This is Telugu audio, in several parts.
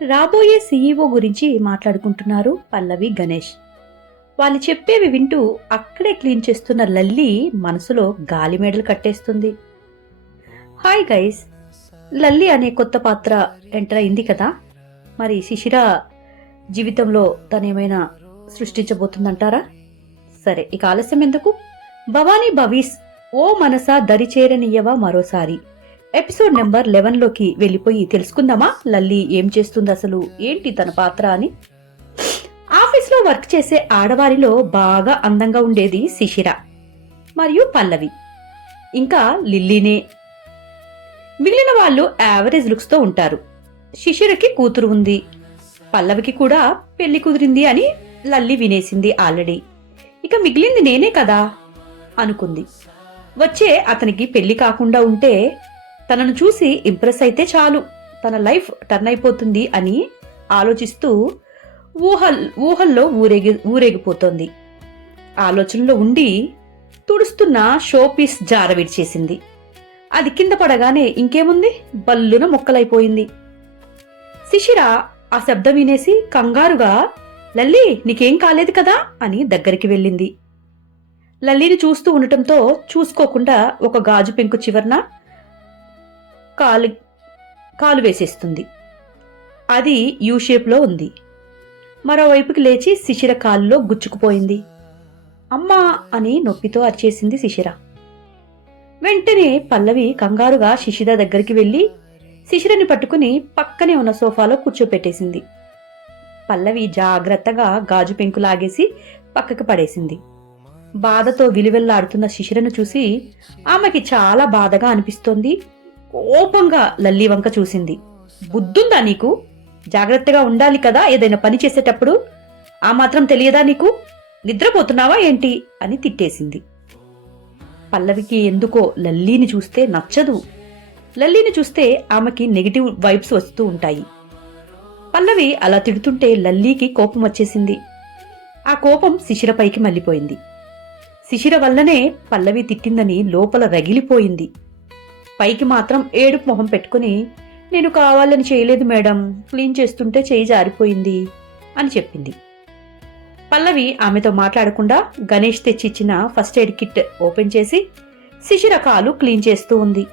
రాబోయే సీఈఓ గురించి మాట్లాడుకుంటున్నారు పల్లవి గణేష్. వాళ్ళు చెప్పేవి వింటూ అక్కడే క్లీన్ చేస్తున్న లల్లి మనసులో గాలి మేడలు కట్టేస్తుంది. హాయ్ గైస్, లల్లి అనే కొత్త పాత్ర ఎంటర్ అయింది కదా. మరి శిశిర జీవితంలో తనేమైనా సృష్టించబోతుందంటారా? సరే, ఇక ఆలస్యం ఎందుకు, భవానీ భవీస్ ఓ మనసా దరిచేరనియ్యవా మరోసారి ఎపిసోడ్ నెంబర్ 11లోకి వెళ్ళిపోయి తెలుసుకుందామా లల్లి ఏం చేస్తుంది, అసలు ఏంటి తన పాత్ర అని. ఆఫీస్లో వర్క్ చేసే ఆడవారిలో బాగా అందంగా ఉండేది శిశిర మరియు పల్లవి, ఇంకా లిల్లీనే. మిగిలిన వాళ్ళు యావరేజ్ లుక్స్ తో ఉంటారు. శిశిరకి కూతురు ఉంది, పల్లవికి కూడా పెళ్లి కుదిరింది అని లల్లి వినేసింది ఆల్రెడీ. ఇక మిగిలింది నేనే కదా అనుకుంది. వచ్చే అతనికి పెళ్లి కాకుండా ఉంటే తనను చూసి ఇంప్రెస్ అయితే చాలు, తన లైఫ్ టర్న్ అయిపోతుంది అని ఆలోచిస్తూ ఊహల్లో ఊరేగిపోతోంది. ఆలోచనలో ఉండి తుడుస్తున్న షోపీస్ జార విడిచేసింది. అది కింద పడగానే ఇంకేముంది, బల్లున ముక్కలైపోయింది. శిశిర ఆ శబ్దం వినేసి కంగారుగా, లల్లి నీకేం కాలేదు కదా అని దగ్గరికి వెళ్ళింది. లల్లిని చూస్తూ ఉండటంతో చూసుకోకుండా ఒక గాజు పెంకు చివరన కాలు వేసేస్తుంది. అది యూ షేప్లో ఉంది. మరోవైపుకి లేచి శిశిర కాలులో గుచ్చుకుపోయింది. అమ్మా అని నొప్పితో అరిచేసింది శిశిర. వెంటనే పల్లవి కంగారుగా శిశిర దగ్గరికి వెళ్లి శిశిరని పట్టుకుని పక్కనే ఉన్న సోఫాలో కూర్చోపెట్టేసింది. పల్లవి జాగ్రత్తగా గాజు పెంకు లాగేసి పక్కకి పడేసింది. బాధతో విలువెల్లాడుతున్న శిశిరను చూసి ఆమెకి చాలా బాధగా అనిపిస్తోంది. కోపంగా లల్లి వంక చూసింది. బుద్ధుందా నీకు? జాగ్రత్తగా ఉండాలి కదా ఏదైనా పని చేసేటప్పుడు, ఆ మాత్రం తెలియదా నీకు? నిద్రపోతున్నావా ఏంటి అని తిట్టేసింది. పల్లవికి ఎందుకో లల్లీని చూస్తే నచ్చదు. లల్లీని చూస్తే ఆమెకి నెగిటివ్ వైబ్స్ వస్తూ ఉంటాయి. పల్లవి అలా తిడుతుంటే లల్లీకి కోపం వచ్చేసింది. ఆ కోపం శిశిరపైకి మళ్ళీపోయింది. శిశిర వల్లనే పల్లవి తిట్టిందని లోపల రగిలిపోయింది. పైకి మాత్రం ఏడుపు మొహం పెట్టుకుని, నేను కావాలని చేయలేదు మేడం, క్లీన్ చేస్తుంటే చేయి జారిపోయింది అని చెప్పింది. పల్లవి ఆమెతో మాట్లాడకుండా గణేష్ తెచ్చిచ్చిన ఫస్ట్ ఎయిడ్ కిట్ ఓపెన్ చేసి శిశిర కాలు క్లీన్ చేస్తూ ఉంది.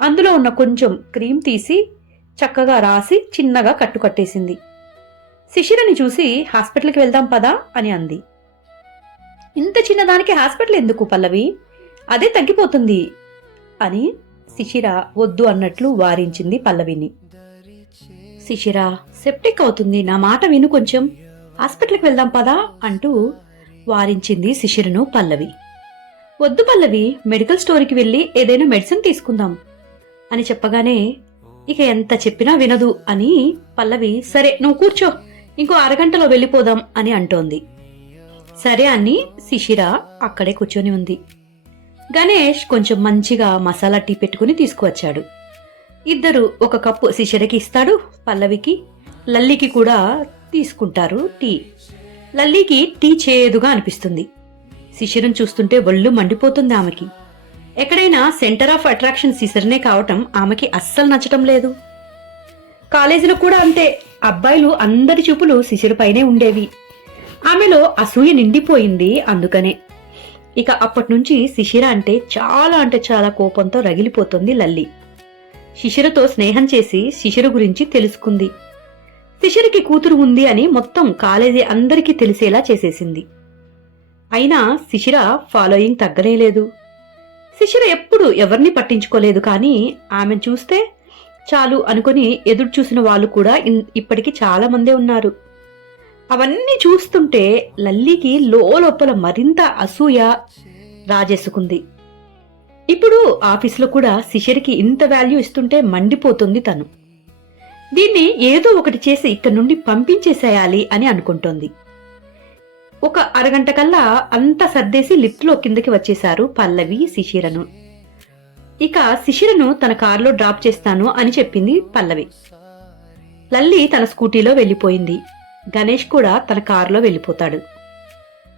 అందులో ఉన్న కొంచెం క్రీమ్ తీసి చక్కగా రాసి చిన్నగా కట్టేసింది. శిశిరని చూసి హాస్పిటల్కి వెళ్దాం పదా అని అంది. ఇంత చిన్నదానికి హాస్పిటల్ ఎందుకు పల్లవి, అదే తగ్గిపోతుంది అని శిశిర వద్దు అన్నట్లు వారించింది పల్లవిని. శిశిర, సెప్టిక్ అవుతుంది, నా మాట విను, కొంచెం హాస్పిటల్కి వెళ్దాం పదా అంటూ వారించింది శిశిరను పల్లవి. వద్దు పల్లవి, మెడికల్ స్టోర్కి వెళ్లి ఏదైనా మెడిసిన్ తీసుకుందాం అని చెప్పగానే ఇక ఎంత చెప్పినా వినదు అని పల్లవి, సరే నువ్వు కూర్చో, ఇంకో అరగంటలో వెళ్ళిపోదాం అని అంటోంది. సరే అని శిశిర అక్కడే కూర్చొని ఉంది. గణేష్ కొంచెం మంచిగా మసాలా టీ పెట్టుకుని తీసుకువచ్చాడు. ఇద్దరు ఒక కప్పు శిశిరకి ఇస్తాడు, పల్లవికి లల్లికి కూడా తీసుకుంటారు టీ. లల్లికి టీ చేదుగా అనిపిస్తుంది. శిశిరను చూస్తుంటే ఒళ్ళు మండిపోతుంది ఆమెకి. ఎక్కడైనా సెంటర్ ఆఫ్ అట్రాక్షన్ శిశిరనే కావటం ఆమెకి అస్సలు నచ్చటం లేదు. కాలేజీలో కూడా అంతే, అబ్బాయిలు అందరి చూపులు శిశిరపైనే ఉండేవి. ఆమెలో అసూయ నిండిపోయింది. అందుకనే ఇక అప్పటినుంచి శిశిర అంటే చాలా కోపంతో రగిలిపోతుంది లల్లి. శిశిరతో స్నేహం చేసి శిశిర గురించి తెలుసుకుంది. శిశిరకి కూతురు ఉంది అని మొత్తం కాలేజీ అందరికీ తెలిసేలా చేసేసింది. అయినా శిశిర ఫాలోయింగ్ తగ్గనేలేదు. శిశిర ఎప్పుడు ఎవరిని పట్టించుకోలేదు, కానీ ఆమెను చూస్తే చాలు అనుకుని ఎదురు చూసిన వాళ్ళు కూడా ఇప్పటికి చాలా మందే ఉన్నారు. అవన్నీ చూస్తుంటే లల్లికి లోపల మరింత అసూయ రాజేసుకుంది. ఇప్పుడు ఆఫీసులో కూడా శిశిరకి ఇంత వాల్యూ ఇస్తుంటే మండిపోతుంది తను. దీన్ని ఏదో ఒకటి చేసి ఇక్కడి నుండి పంపించేసేయాలి అని అనుకుంటోంది. ఒక అరగంట కల్లా అంతా సర్దేసి లిఫ్ట్లో కిందకి వచ్చేశారు పల్లవి శిశిరను. ఇక శిశిరను తన కారులో డ్రాప్ చేస్తాను అని చెప్పింది పల్లవి. లల్లి తన స్కూటీలో వెళ్లిపోయింది. గణేష్ కూడా తన కారులో వెళ్లిపోతాడు.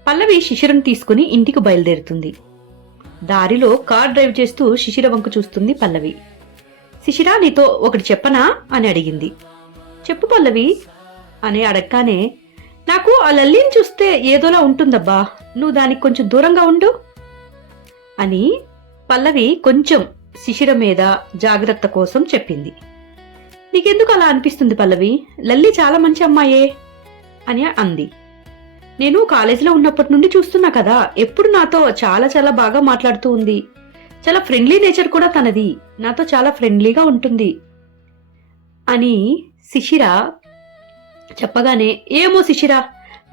పల్లవి శిశిరను తీసుకుని ఇంటికి బయలుదేరుతుంది. దారిలో కార్ డ్రైవ్ చేస్తూ శిశిర వంక చూస్తుంది పల్లవి. శిశిర, నీతో ఒకటి చెప్పనా అని అడిగింది. చెప్పు పల్లవి అని అడగగానే, నాకు ఆ లల్లిని చూస్తే ఏదోలా ఉంటుందబ్బా, నువ్వు దానికి కొంచెం దూరంగా ఉండు అని పల్లవి కొంచెం శిశిర మీద జాగ్రత్త కోసం చెప్పింది. నీకెందుకు అలా అనిపిస్తుంది పల్లవి? లల్లి చాలా మంచి అమ్మాయే అని అంది. నేను కాలేజీలో ఉన్నప్పటి నుండి చూస్తున్నా కదా, ఎప్పుడు నాతో చాలా చాలా బాగా మాట్లాడుతూ ఉంది. చాలా ఫ్రెండ్లీ నేచర్ కూడా తనది, నాతో చాలా ఫ్రెండ్లీగా ఉంటుంది అని శిశిర చెప్పగానే, ఏమో శిశిర,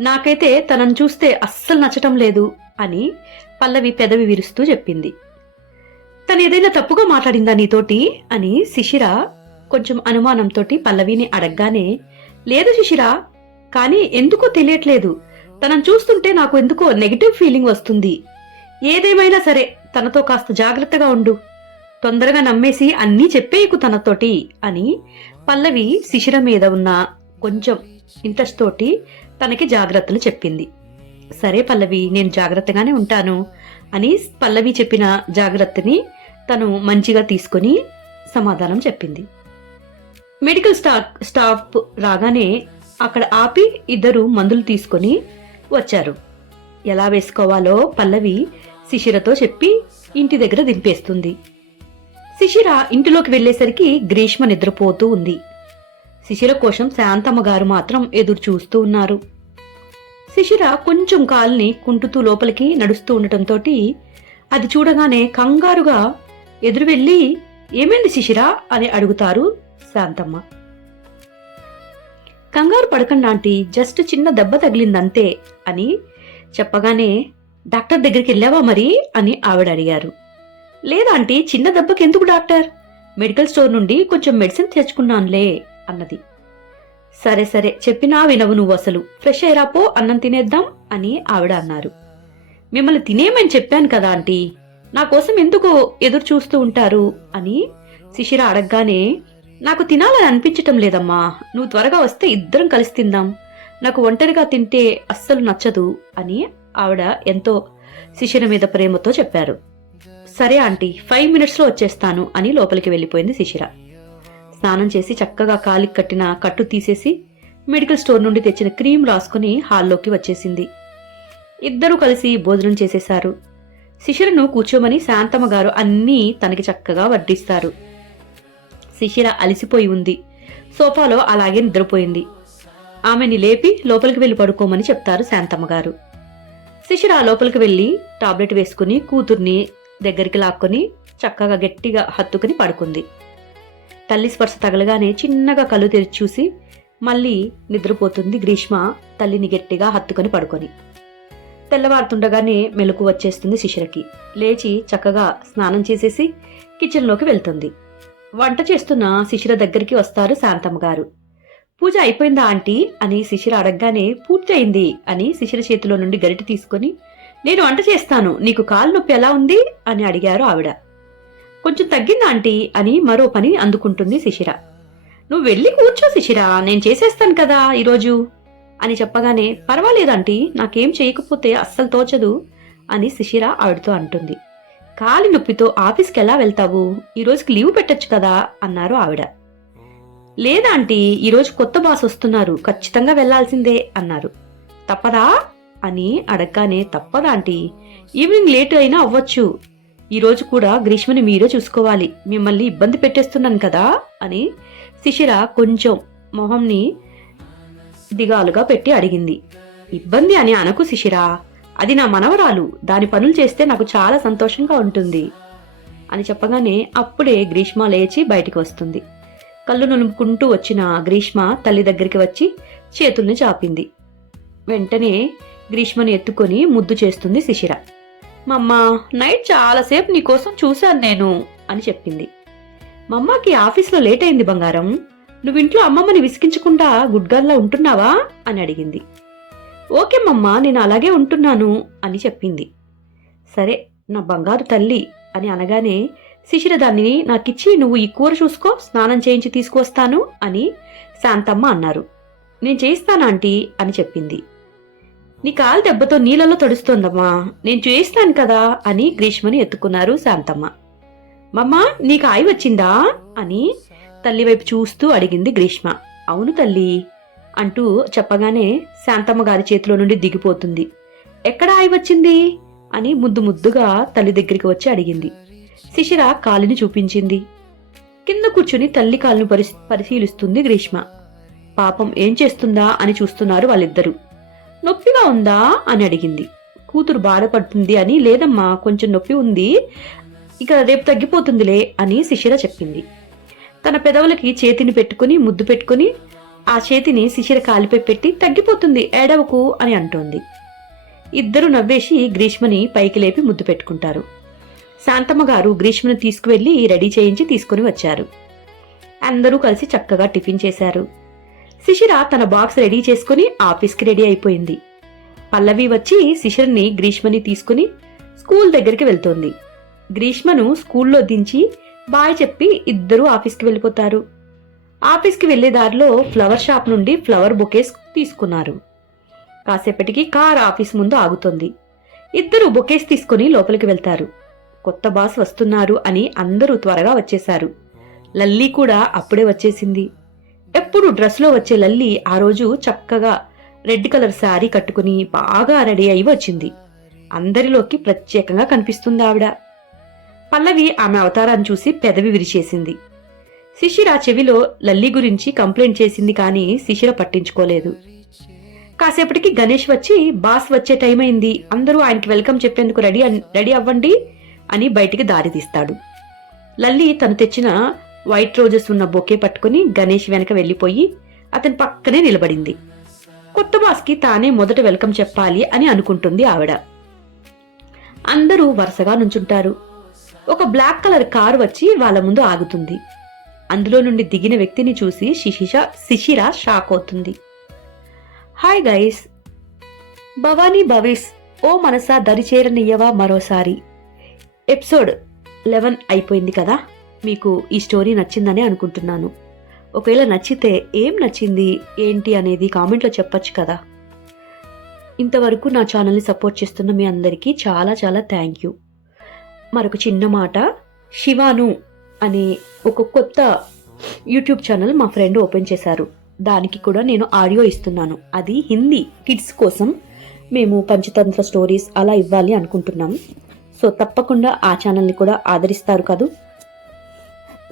నాకైతే తనను చూస్తే అస్సలు నచ్చటం లేదు అని పల్లవి పెదవి విరుస్తూ చెప్పింది. తను ఏదైనా తప్పుగా మాట్లాడిందా నీతోటి అని శిశిర కొంచెం అనుమానంతో పల్లవిని అడగగానే, లేదు శిశిర, కానీ ఎందుకో తెలియట్లేదు, తనను చూస్తుంటే నాకు ఎందుకో నెగిటివ్ ఫీలింగ్ వస్తుంది. ఏదేమైనా సరే తనతో కాస్త జాగ్రత్తగా ఉండు, తొందరగా నమ్మేసి అన్నీ చెప్పేయకు తనతోటి అని పల్లవి శిశిర మీద ఉన్న కొంచెం ఇంట్రెస్ట్ తోటి తనకి జాగ్రత్తలు చెప్పింది. సరే పల్లవి, నేను జాగ్రత్తగానే ఉంటాను అని పల్లవి చెప్పిన జాగ్రత్తని తను మంచిగా తీసుకుని సమాధానం చెప్పింది. మెడికల్ స్టాఫ్ రాగానే అక్కడ ఆపి ఇద్దరు మందులు తీసుకొని వచ్చారు. ఎలా వేసుకోవాలో పల్లవి శిశిరతో చెప్పి ఇంటి దగ్గర దింపేస్తుంది. శిశిర ఇంటిలోకి వెళ్లేసరికి గ్రీష్మ నిద్రపోతూ ఉంది. శిశిర కోసం శాంతమ్మ గారు మాత్రం ఎదురు చూస్తూ ఉన్నారు. శిశిర కొంచెం కాల్ని కుంటుతూ లోపలికి నడుస్తూ ఉండటంతో అది చూడగానే కంగారుగా ఎదురు వెళ్లి, ఏమైంది శిశిర అని అడుగుతారు శాంతమ్మ. కంగారు పడకండి ఆంటీ, జస్ట్ చిన్న దెబ్బ తగిలిందంతే అని చెప్పగానే, డాక్టర్ దగ్గరికి వెళ్ళావా మరి అని ఆవిడ అడిగారు. లేదాంటీ, చిన్న దెబ్బకి ఎందుకు డాక్టర్, మెడికల్ స్టోర్ నుండి కొంచెం మెడిసిన్ తెచ్చుకున్నానులే అన్నది. సరే సరే, చెప్పినా వినవు నువ్వు, అసలు ఫ్రెష్ అయ్యాపో, అన్నం తినేద్దాం అని ఆవిడ అన్నారు. మిమ్మల్ని తినేమని చెప్పాను కదా ఆంటీ, నా కోసం ఎందుకు ఎదురు చూస్తూ ఉంటారు అని శిశిర అడగగానే, నాకు తినాలని అనిపించటం లేదమ్మా, నువ్వు త్వరగా వస్తే ఇద్దరం కలిసి తిందాం, నాకు ఒంటరిగా తింటే అస్సలు నచ్చదు అని ఆవిడ ఎంతో శిశిర మీద ప్రేమతో చెప్పారు. సరే ఆంటీ, 5 minutesలో వచ్చేస్తాను అని లోపలికి వెళ్ళిపోయింది శిశిర. స్నానం చేసి చక్కగా కాలికి కట్టిన కట్టు తీసేసి మెడికల్ స్టోర్ నుండి తెచ్చిన క్రీమ్ రాసుకుని హాల్లోకి వచ్చేసింది. ఇద్దరూ కలిసి భోజనం చేసేశారు. శిశిరను కూర్చోమని శాంతమ్మ గారు అన్నీ తనకి చక్కగా వడ్డిస్తారు. శిశిర అలిసిపోయి ఉంది, సోఫాలో అలాగే నిద్రపోయింది. ఆమెని లేపి లోపలికి వెళ్లి పడుకోమని చెప్తారు శాంతమ్మ గారు. శిశిర లోపలికి వెళ్లి టాబ్లెట్ వేసుకుని కూతుర్ని దగ్గరికి లాక్కొని చక్కగా గట్టిగా హత్తుకుని పడుకుంది. తల్లి స్పర్శ తగలగానే చిన్నగా కళ్ళు తెరిచి చూసి మళ్ళీ నిద్రపోతుంది గ్రీష్మ, తల్లిని గట్టిగా హత్తుకుని పడుకొని. తెల్లవారుతుండగానే మెలకు వచ్చేస్తుంది శిశిరకి. లేచి చక్కగా స్నానం చేసేసి కిచెన్లోకి వెళ్తుంది. వంట చేస్తున్న శిశిర దగ్గరికి వస్తారు శాంతమ్మ గారు. పూజ అయిపోయిందా ఆంటీ అని శిశిర అడగగానే, పూర్తి అయింది అని శిశిర చేతిలో నుండి గరిటె తీసుకుని, నేను వంట చేస్తాను, నీకు కాలు నొప్పి ఎలా ఉంది అని అడిగారు ఆవిడ. కొంచెం తగ్గిందా ఆంటీ అని మరో పని అందుకుంటుంది శిశిర. నువ్వు వెళ్ళి కూర్చో శిశిర, నేను చేసేస్తాను కదా ఈరోజు అని చెప్పగానే, పర్వాలేదంటీ, నాకేం చేయకపోతే అస్సలు తోచదు అని శిశిర ఆవిడతో అంటుంది. కాలి నొప్పితో ఆఫీస్కి ఎలా వెళ్తావు, ఈరోజుకి లీవ్ పెట్టొచ్చు కదా అన్నారు ఆవిడ. లేదాంటీ, ఈరోజు కొత్త బాస్ వస్తున్నారు, ఖచ్చితంగా వెళ్లాల్సిందే అన్నారు. తప్పదా అని అడగగానే, తప్పదా ఆంటీ, ఈవినింగ్ లేట్ అయినా అవ్వచ్చు, ఈరోజు కూడా గ్రీష్మని మీరే చూసుకోవాలి, మిమ్మల్ని ఇబ్బంది పెట్టేస్తున్నాను కదా అని శిశిర కొంచెం మొహంని దిగాలుగా పెట్టి అడిగింది. ఇబ్బంది అని అనకు శిశిర, అది నా మనవరాలు, దాని పనులు చేస్తే నాకు చాలా సంతోషంగా ఉంటుంది అని చెప్పగానే అప్పుడే గ్రీష్మ లేచి బయటికి వస్తుంది. కళ్ళు నులుముకుంటూ వచ్చిన గ్రీష్మ తల్లి దగ్గరికి వచ్చి చేతుల్ని చాపింది. వెంటనే గ్రీష్మని ఎత్తుకొని ముద్దు చేస్తుంది శిశిర. మమ్మ, నైట్ చాలాసేపు నీకోసం చూశాను నేను అని చెప్పింది. మమ్మకి ఆఫీస్లో లేట్ అయింది బంగారం, నువ్వింట్లో అమ్మమ్మని విసిగించకుండా గుడ్గల్లా ఉంటున్నావా అని అడిగింది. ఓకే మమ్మ, నేను అలాగే ఉంటున్నాను అని చెప్పింది. సరే నా బంగారు తల్లి అని అనగానే శిశిర దాన్ని నాకిచ్చి, నువ్వు ఈ కూర చూసుకో, స్నానం చేయించి తీసుకువస్తాను అని శాంతమ్మ అన్నారు. నేను చేయిస్తాను ఆంటీ అని చెప్పింది. నీ కాలు దెబ్బతో నీళ్ళలో తడుస్తోందమ్మా, నేను చేయిస్తాను కదా అని గ్రీష్మని ఎత్తుకున్నారు శాంతమ్మ. మమ్మ, నీకు ఆయి వచ్చిందా అని తల్లి వైపు చూస్తూ అడిగింది గ్రీష్మ. అవును తల్లి అంటూ చెప్పగానే శాంతమ్మ గారి చేతిలో నుండి దిగిపోతుంది. ఎక్కడ ఆయి వచ్చింది అని ముద్దుగా తల్లి దగ్గరికి వచ్చి అడిగింది. శిశిర కాలిని చూపించింది. కింద కూర్చుని తల్లి కాలును పరిశీలిస్తుంది గ్రీష్మ. పాపం ఏం చేస్తుందా అని చూస్తున్నారు వాళ్ళిద్దరూ. నొప్పిగా ఉందా అని అడిగింది. కూతురు బాధపడుతుంది అని, లేదమ్మా కొంచెం నొప్పి ఉంది, ఇక రేపు తగ్గిపోతుందిలే అని శిశిర చెప్పింది. తన పెదవులకి చేతిని పెట్టుకుని ముద్దు పెట్టుకుని ఆ చేతిని శిశిర కాలిపై పెట్టి తగ్గిపోతుంది ఏడవకు అని అంటోంది. ఇద్దరు నవ్వేసి గ్రీష్మని పైకి లేపి ముద్దు పెట్టుకుంటారు. శాంతమ్మ గారు గ్రీష్మను తీసుకువెళ్లి రెడీ చేయించి తీసుకుని వచ్చారు. అందరూ కలిసి చక్కగా టిఫిన్ చేశారు. శిశిర తన బాక్స్ రెడీ చేసుకుని ఆఫీస్కి రెడీ అయిపోయింది. పల్లవి వచ్చి శిశిరని గ్రీష్మని తీసుకుని స్కూల్ దగ్గరికి వెళ్తోంది. గ్రీష్మను స్కూల్లో దించి బాయ్ చెప్పి ఇద్దరూ ఆఫీస్కి వెళ్ళిపోతారు. ఆఫీస్కి వెళ్లే దారిలో ఫ్లవర్ షాప్ నుండి ఫ్లవర్ బొకేస్ తీసుకున్నారు. కాసేపటికి కార్ ఆఫీస్ ముందు ఆగుతోంది. ఇద్దరు బొకేస్ తీసుకుని లోపలికి వెళ్తారు. కొత్త బాస్ వస్తున్నారు అని అందరూ త్వరగా వచ్చేశారు. లల్లీ కూడా అప్పుడే వచ్చేసింది. ఎప్పుడు డ్రెస్లో వచ్చే లల్లీ ఆ రోజు చక్కగా రెడ్ కలర్ శారీ కట్టుకుని బాగా రెడీ అయి వచ్చింది. అందరిలోకి ప్రత్యేకంగా కనిపిస్తుంది ఆవిడ. పల్లవి ఆమె అవతారాన్ని చూసి పెదవి విరిచేసింది. శిశిర చెవిలో లల్లీ గురించి కంప్లైంట్ చేసింది కానీ శిశిర పట్టించుకోలేదు. కాసేపటికి గణేష్ వచ్చి బాస్ వచ్చే టైం అయింది, అందరూ ఆయనకి వెల్కమ్ చెప్పేందుకు రెడీ అవ్వండి అని బయటికి దారి తీస్తాడు. లల్లీ తను తెచ్చిన వైట్ రోజెస్ ఉన్న బొకే పట్టుకుని గణేష్ వెనక వెళ్లిపోయి అతని పక్కనే నిలబడింది. కొత్త బాస్కి తానే మొదట వెల్కమ్ చెప్పాలి అని అనుకుంటుంది ఆవిడ. అందరూ వరుసగా నుంచుంటారు. ఒక బ్లాక్ కలర్ కారు వచ్చి వాళ్ళ ముందు ఆగుతుంది. అందులో నుండి దిగిన వ్యక్తిని చూసి శిశిర షాక్ అవుతుంది. హాయ్ గైస్, భవానీ భవిస్ ఓ మనసా దరిచేరనియ్యవా మరోసారి. ఎపిసోడ్ 11 అయిపోయింది కదా. మీకు ఈ స్టోరీ నచ్చిందని అనుకుంటున్నాను. ఒకవేళ నచ్చితే ఏం నచ్చింది ఏంటి అనేది కామెంట్లో చెప్పొచ్చు కదా. ఇంతవరకు నా ఛానల్ని సపోర్ట్ చేస్తున్న మీ అందరికీ చాలా చాలా థ్యాంక్ యూ. మరొక చిన్న మాట, శివాను అనే ఒక కొత్త యూట్యూబ్ ఛానల్ మా ఫ్రెండ్ ఓపెన్ చేశారు. దానికి కూడా నేను ఆడియో ఇస్తున్నాను. అది హిందీ కిడ్స్ కోసం. మేము పంచతంత్ర స్టోరీస్ అలా ఇవ్వాలి అనుకుంటున్నాం. సో తప్పకుండా ఆ ఛానల్ని కూడా ఆదరిస్తారు కదూ.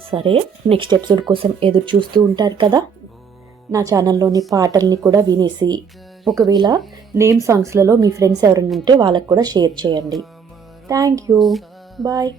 సరే, నెక్స్ట్ ఎపిసోడ్ కోసం ఎదురు చూస్తూ ఉంటారు కదా. నా ఛానల్లోని పాటల్ని కూడా వినేసి ఒకవేళ నేమ్ సాంగ్స్లలో మీ ఫ్రెండ్స్ ఎవరైనా ఉంటే వాళ్ళకు కూడా షేర్ చేయండి. Thank you. బాయ్.